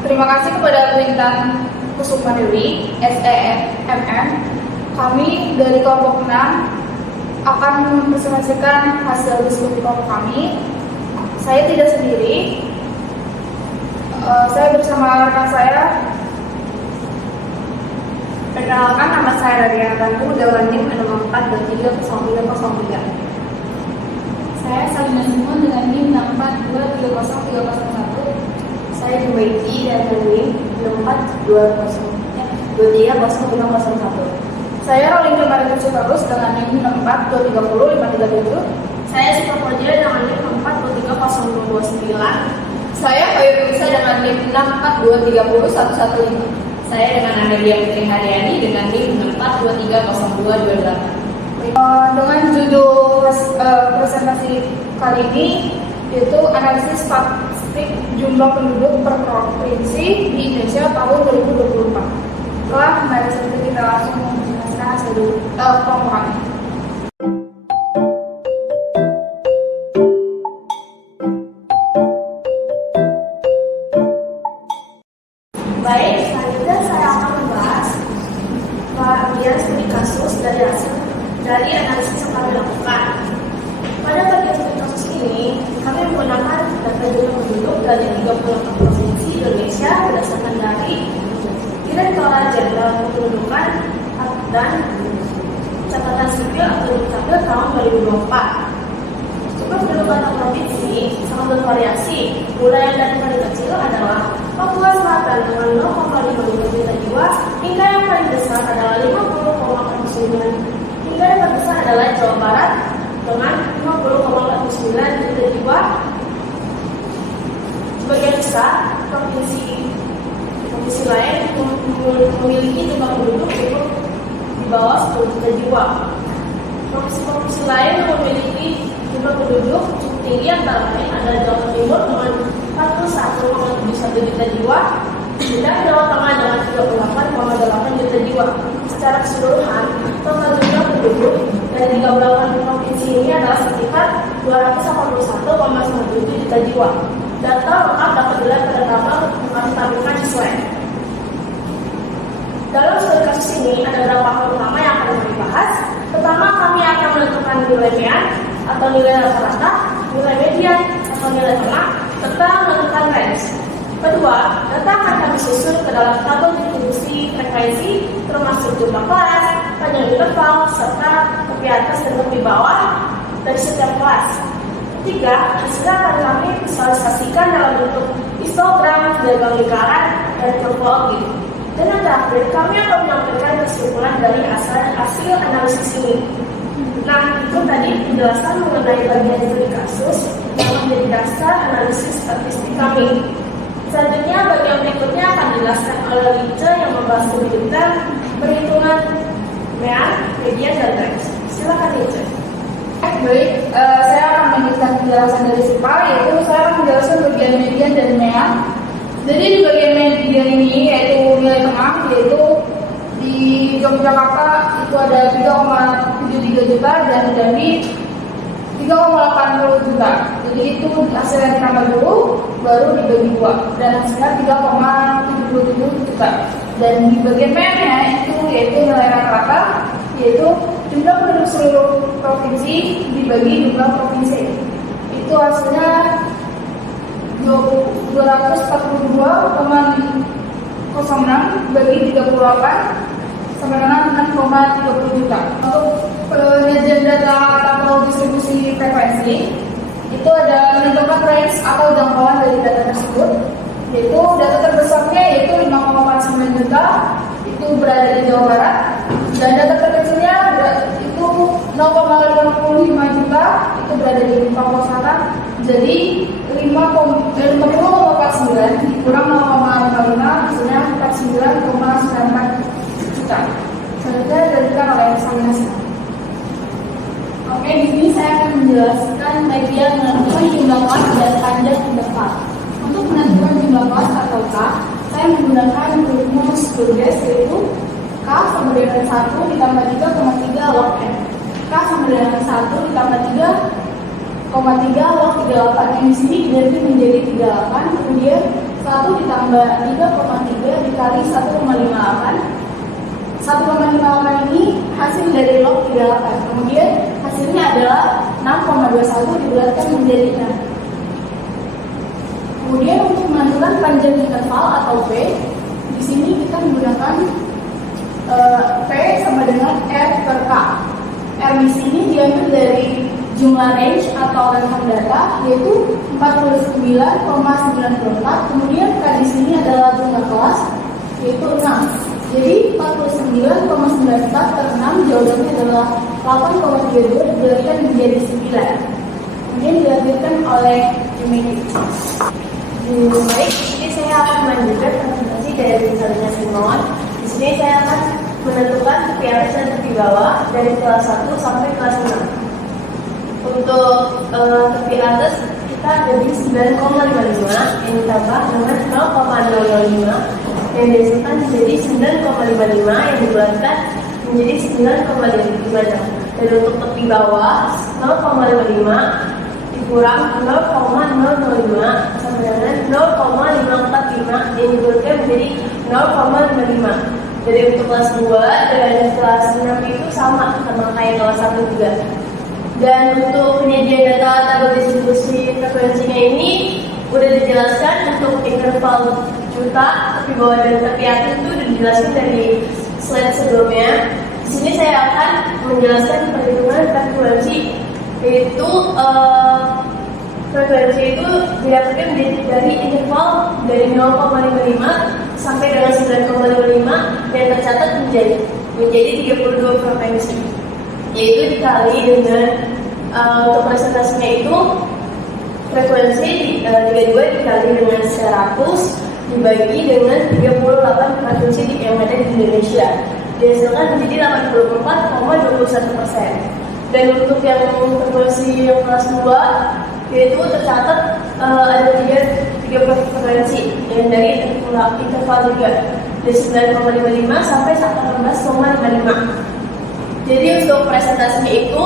Terima kasih kepada Bintang Kusuma Dewi, SEMM. Kami dari kelompok 6 akan mempresentasikan hasil diskusi kelompok kami. Saya tidak sendiri. Saya bersama rekan saya. Perkenalkan, nama saya Radiana Tantu dengan NIM 64230303. Saya Salina Simon dengan NIM 6423031. Saya Jumaiti dan NIM 642030501. Saya Rolling Kemarin Terus dengan NIM 642305337. Saya Sukapodia dengan NIM 6430229. Saya Bayu Bisa dengan NIM 642301115. Saya dengan Amelia Putri Haryani dengan NIM 6430228. Dengan judul presentasi kali ini yaitu analisis statistik jumlah penduduk per provinsi di Indonesia tahun 2024. Mari kita langsung menjelaskan hasil kelompok kami. Baik, selanjutnya saya akan membahas bagian studi kasus dari hasil dari analisis yang kami lakukan. Pada bagian studi kasus ini, kami menggunakan data jumlah penduduk dari 38 provinsi Indonesia berdasarkan dari Direktorat Jenderal Kependudukan dan Catatan Sipil atau Dukcapil tahun 2024. Jumlah penduduk antar provinsi sangat bervariasi. Mulai dari paling kecil adalah Papua Selatan dengan 0,55 juta jiwa, hingga yang paling besar adalah 50,49, hingga yang terbesar adalah Jawa Barat dengan 50,49 juta jiwa. Sebagian besar provinsi lain memiliki jumlah penduduk cukup di bawah 10 juta jiwa. Provinsi lain yang memiliki jumlah penduduk cukup tinggi antara lain ada Jawa Timur dengan 41,71 juta jiwa dan Jawa Tengah dengan 38,8 juta jiwa. Secara keseluruhan, total jumlah penduduk dari 38 provinsi ini adalah sekitar 281,97 juta jiwa. Data lengkap dapat dilihat pada tabel yang kami tampilkan di slide. Dalam studi kasus ini ada beberapa hal utama yang akan kami bahas. Pertama, kami akan menentukan nilai mean atau nilai rata-rata, nilai median atau nilai tengah, serta menentukan range. Kedua, data akan kami susun ke dalam tabel distribusi frekuensi termasuk jumlah kelas, panjang interval, serta tepi atas dan tepi bawah dari setiap kelas. Ketiga, hasilnya akan kami visualisasikan dalam bentuk histogram, diagram lingkaran, dan morfologi. Dan yang terakhir, kami akan menyampaikan kesimpulan dari hasil analisis ini. Nah, itu tadi penjelasan mengenai bagian studi kasus yang menjadi dasar analisis statistik kami. Selanjutnya, bagian berikutnya akan dijelaskan oleh Lice yang membahas lebih detail perhitungan mean, median, dan range. Silakan Lice. Baik, saya akan melanjutkan penjelasan dari SIPA, yaitu saya akan menjelaskan bagian median dan mean. Jadi di bagian median ini yaitu nilai tengah, yaitu di Yogyakarta itu ada 3,73 juta dan Jambi 3,80 juta. Jadi itu hasilnya ditambah dulu, baru dibagi dua dan hasilnya 3,77 juta. Dan di bagian meannya itu yaitu nilai rata-rata, yaitu jumlah penduduk seluruh provinsi dibagi jumlah provinsi. Itu hasilnya 242,06 bagi 38 sama dengan 6,30 juta. Untuk penyajian data tabel distribusi frekuensi itu ada menentukan range atau jangkauan dari data tersebut, yaitu data terbesarnya yaitu 5,49 juta itu berada di Jawa Barat dan data terkecilnya itu 0,55 juta itu berada di Papua Selatan. Jadi 50,49 dikurang 0,55 hasilnya 49,94 juta. Selanjutnya diberikan oleh eksaminasi. Oke, di sini saya akan menjelaskan bagian menentukan jumlah kelas dan panjang interval. Untuk menentukan jumlah kelas atau K, saya menggunakan rumus Burgess yaitu K sama dengan 1 ditambah 3,3 log N. K sama dengan 1 ditambah 3,3 log 38 yang di sini berarti menjadi 38, kemudian 1 ditambah 3,3 dikali 1,58. 1,58 ini hasil dari log 38. Kemudian hasilnya adalah 6,21 dibulatkan menjadi 6. Kemudian untuk menentukan panjang interval atau P, di sini kita menggunakan P sama dengan R per K. R di sini diambil dari jumlah range atau rentang data, yaitu 49,94. Kemudian K di sini adalah jumlah kelas, yaitu 6. Jadi 49,94 per 6 jawabannya adalah 8,32 dibulatkan menjadi 9. Kemudian dilanjutkan oleh Jimmy. Baik, ini saya akan melanjutkan presentasi dari misalnya Simon. Di sini saya akan menentukan tepi atas dan tepi bawah dari kelas 1 sampai kelas 6. Untuk tepi atas kita jadi 9,55 yang ditambah dengan 0,005 yang dihasilkan menjadi 9,55 yang dibulatkan menjadi 9,55. Dan untuk tepi bawah 0,55 dikurang 0,005 sama dengan 0,545 yang dibulatkan menjadi 0,55. Jadi untuk kelas 2 dan kelas 6 itu sama kayak kelas 1 juga. Dan untuk penyajian data tabel distribusi frekuensinya ini udah dijelaskan untuk interval juta, tepi bawah dan tepi atas itu udah dijelaskan dari slide sebelumnya. Di sini saya akan menjelaskan perhitungan frekuensi, yaitu frekuensi itu didapatkan dari interval dari 0,55 sampai dengan 9,55 dan tercatat menjadi 32 frekuensi, yaitu dikali dengan untuk presentasinya itu frekuensi 32 dikali dengan 100 dibagi dengan 38 frekuensi yang ada di Indonesia, dihasilkan menjadi 84,21%. Dan untuk yang frekuensi yang kelas 2 yaitu tercatat ada 3 frekuensi yang dari interval juga dari 9,55 sampai 18,55. Jadi untuk presentasinya itu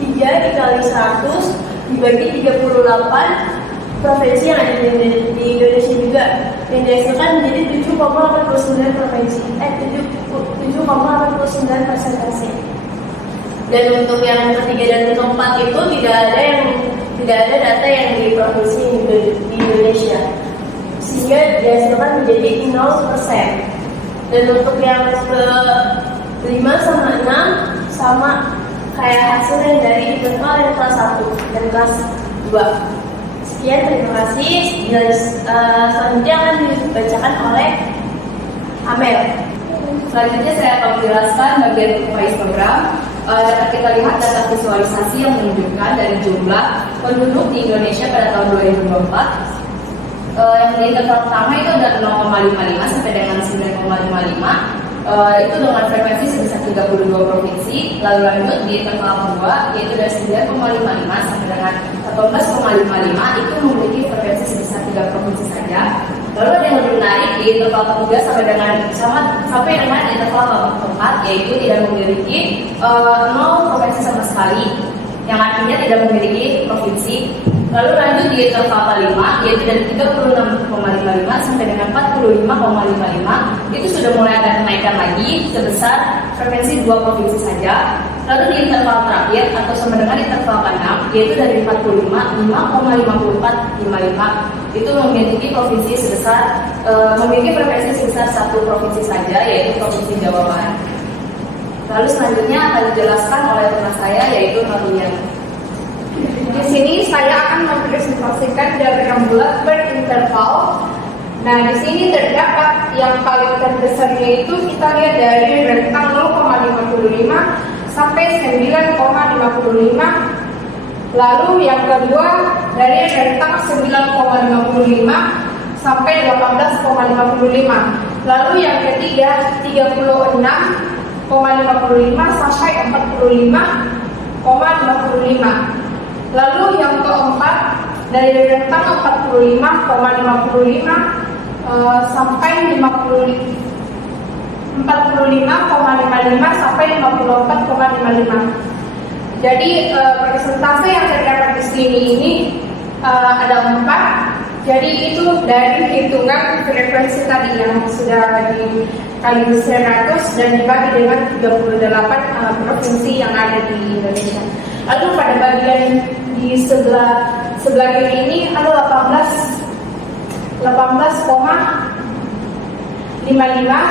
3 dikali 100 dibagi 38 provinsi yang ada di Indonesia juga, yang dihasilkan menjadi 7,89 provinsi 7,89 persentase. Dan untuk yang ketiga dan keempat itu tidak ada data yang di provinsi di Indonesia, sehingga dihasilkan menjadi 0%. Dan untuk yang ke 5 sama 6 sama kayak hasilnya dari interval yang kelas 1 dan kelas 2. Sekian, terima kasih. Selanjutnya akan dibacakan oleh Amel. Selanjutnya saya akan menjelaskan bagian histogram. Dapat kita lihat data visualisasi yang menunjukkan dari jumlah penduduk di Indonesia pada tahun 2024. Yang di interval pertama itu ada 0,55 sampai dengan 9,55. Itu dengan frekuensi sebesar 32 provinsi. Lalu lanjut di interval kedua yaitu dari 9,55 sampai dengan 18,55 itu memiliki frekuensi sebesar 3 provinsi saja. Lalu ada yang lebih menarik di interval ketiga sampai dengan interval keempat, yaitu tidak memiliki 0 provinsi sama sekali, yang artinya tidak memiliki provinsi. Lalu lanjut di interval kelima yaitu dari 36,55 sampai dengan 45,55 itu sudah mulai ada kenaikan lagi sebesar frekuensi 2 provinsi saja. Lalu di interval terakhir atau sama dengan interval ke-6 yaitu dari 45, 5,5455 itu memiliki provinsi sebesar memiliki frekuensi sebesar 1 provinsi saja, yaitu provinsi Jawa Barat. Lalu selanjutnya akan dijelaskan oleh teman saya yaitu Narulian. Di sini saya akan mempresentasikan diagram bulat berinterval. Nah, di sini terdapat yang paling terbesarnya itu kita lihat dari rentang 0,55 sampai 9,55. Lalu yang kedua dari rentang 9,55 sampai 18,55. Lalu yang ketiga 36,55 sampai 45,55. Lalu yang keempat dari rentang 45,55 sampai 45,55 sampai 54,55. Jadi persentase yang terdapat di sini ini ada 4. Jadi itu dari hitungan frekuensi tadi yang sudah dikali 100 dan dibagi dengan 38 provinsi yang ada di Indonesia. Lalu pada bagian di sebelah kiri ini ada 18,55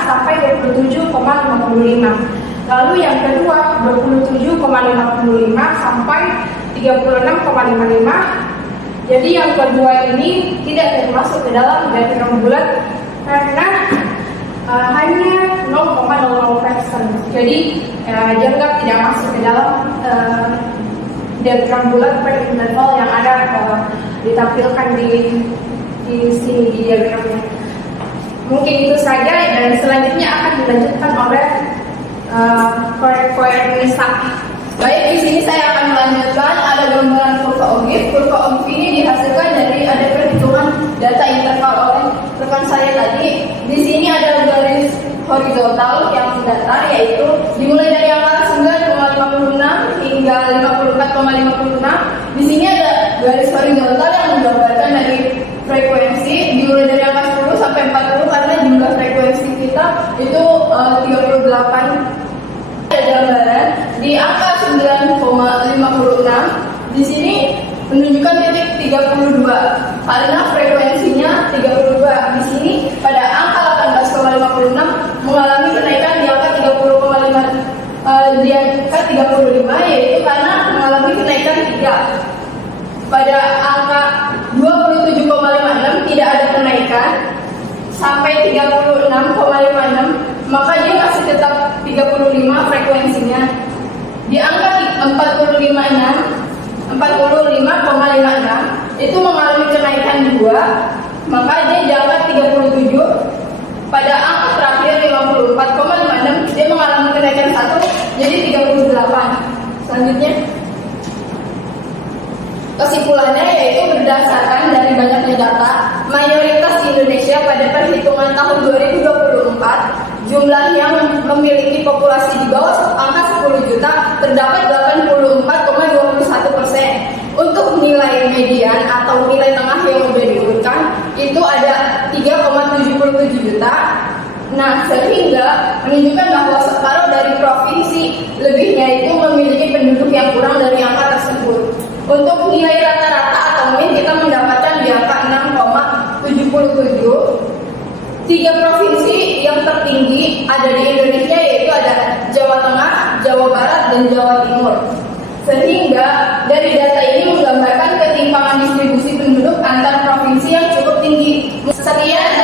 sampai 27,55. Lalu yang kedua 27,55 sampai 36,55. Jadi yang kedua ini tidak termasuk ke dalam diagram bulat karena hanya 0,00%. Jadi dianggap tidak masuk ke dalam diagram bulat per interval yang ada ditampilkan di sini di diagramnya. Mungkin itu saja dan selanjutnya akan dilanjutkan oleh Koernisa. Baik, di sini saya akan melanjutkan ada gambaran kurva OGIF. Kurva OGIF ini dihasilkan dari ada perhitungan data interval oleh rekan saya tadi. Di sini ada garis horizontal yang datar yaitu dimulai dari angka 9,56 hingga 54,56. Di sini ada garis horizontal yang menggambarkan dari frekuensi dimulai dari angka 10 sampai 40 karena jumlah frekuensi kita itu 38. Ada gambaran di angka 9,56 di sini menunjukkan titik 32 karena frekuensinya 32. Di sini pada angka 18,56 mengalami kenaikan di angka 30,5 di angka 35 yaitu karena mengalami kenaikan 3. Pada angka 27,56 tidak ada kenaikan sampai 36,56 maka dia masih tetap 35 frekuensinya. Di angka 45,56 itu mengalami kenaikan 2 maka dia di angka 37. Pada angka terakhir 54,56 dia mengalami kenaikan 1 jadi 38. Selanjutnya kesimpulannya yaitu berdasarkan dari banyaknya data mayoritas Indonesia pada perhitungan tahun 2024 jumlahnya memiliki populasi di bawah angka 10 juta terdapat 84,21%. Untuk nilai median atau nilai tengah yang sudah diurutkan itu ada 3,77 juta. Nah, sehingga menunjukkan bahwa separuh dari provinsi lebihnya itu memiliki penduduk yang kurang dari angka tersebut. Untuk nilai rata-rata atau min kita mendapatkan di angka 6,77. 3 provinsi yang tertinggi ada di Indonesia yaitu ada Jawa Tengah, Jawa Barat, dan Jawa Timur. Sehingga dari data ini menggambarkan ketimpangan distribusi penduduk antar provinsi yang cukup tinggi. Sekian